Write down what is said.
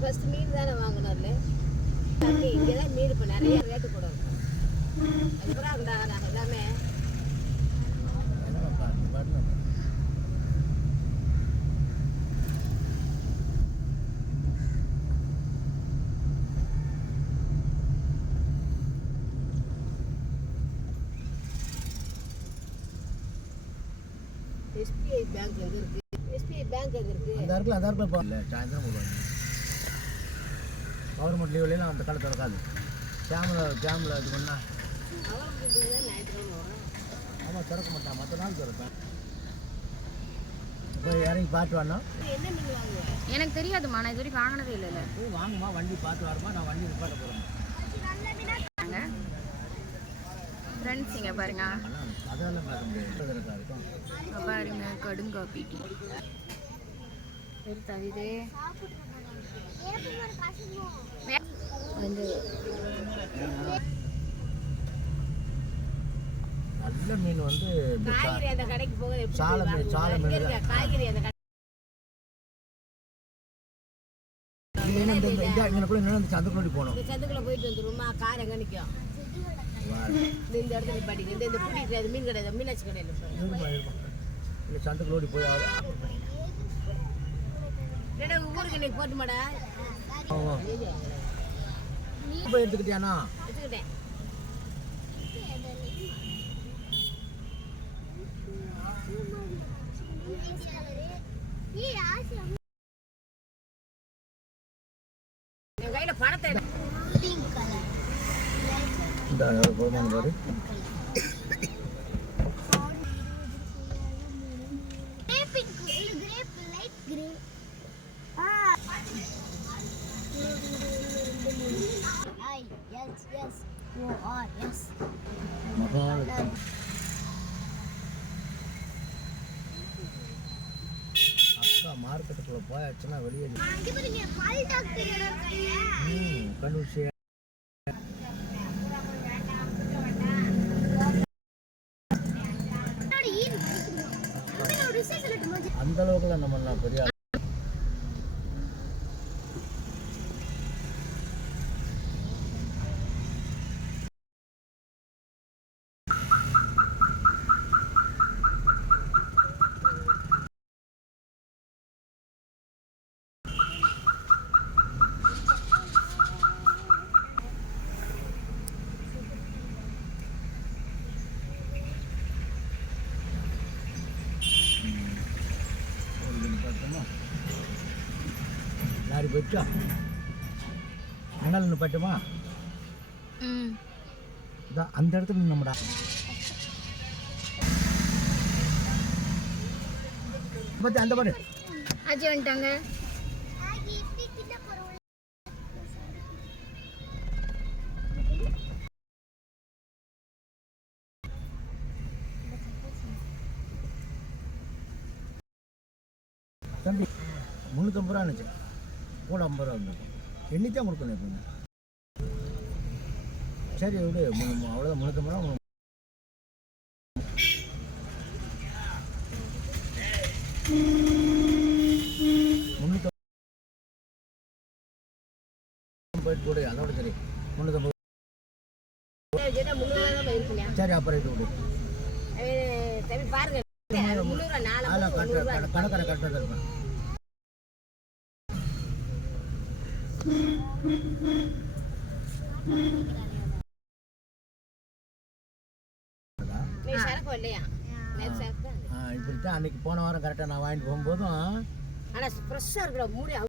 First மீன் தானே வாங்கணும்ல. இங்கே தான் மீன் இப்போ நிறைய ரேட்டு கூட இருக்கும். அதுக்கப்புறம் அந்த நாங்கள் எல்லாமே எஸ்பிஐ பேங்க் எங்கே இருக்குது? எஸ்பிஐ பேங்க் எங்கே இருக்குது? அந்த இடத்துல போகல. சாயந்தரம் போடுவாங்க. கவர்மெண்ட் லீவ்லாம் அந்த கடை திறக்காது. ஜாமில் இது பண்ணால் ஞாயிற்றுக்கிழமை வரும். ஆமாம், திறக்க மாட்டான். மற்ற நாள் திறப்பேன். இப்போ இறங்கி பார்த்து வரணும். என்ன மீன் வாங்குவேன்? எனக்கு தெரியாதுமா, நான் இது வரைக்கும் வாங்கினதே இல்லை. போய் வாங்குமா, வண்டி பார்த்து வரமா, நான் வண்டி நிப்பாட்ட போகிறேன். ஃப்ரெண்ட்ஸ் இங்கே பாருங்க, அதெல்லாம் பார்க்க முடியாது. இருக்கும் பாருங்க கடுங்காப்பி டீ தவிர வந்து நல்ல மீன் வந்து காய்கறி அந்த கடைக்கு போக சாலை மீன் காய்கறி அந்த கடை சந்துக்குள்ளே போகணும். சந்துக்குள்ள போயிட்டு வந்துருமா? கார் எங்கே நிற்கும்? இந்த இடத்துல பாட்டிங்க இந்த பூட்டி கிடையாது, மீன் கிடையாது, மீனாட்சி கடையில் இல்லை சந்துக்குள்ளோடி போய் ஊருக்கு நீ போட்டுமாடா போய் எடுத்துக்கிட்டியாண்ணா? எடுத்துக்கிட்டேன். என் கையில் பணத்தை பாரு. அக்கா மார்க்கெட்டுக்குள்ள போயாச்சுன்னா வெளியே கண்டுபிடிச்சி அந்த அளவுக்குல நம்ம பெரிய லாரி போயிடுச்சா? அண்ணல் பட்டுமா? அந்த இடத்துல நம்மடா பத்தி அந்த பாட்டு அஜி வந்துட்டாங்க. தம்பி 350 ரூபா இருந்துச்சு, கூட 50 ரூபா இருந்தது. எண்ணித்தான் கொடுக்கணும் எப்பவுமே. சரி விடு, அவ்வளோதான். 350 ரூபா போயிட்டு போடு. அதோட சரி 350. சரி அப்புறம் இது விடு. பாருங்க கணக்கரை கரெக்டாக தான் இருப்பேன். இப்படித்தான் அன்னைக்கு போன வாரம் கரெக்டாக நான் வாங்கிட்டு போகும்போதும் ஆனால் ஃப்ரெஷ்ஷாக இருக்கிற மூடி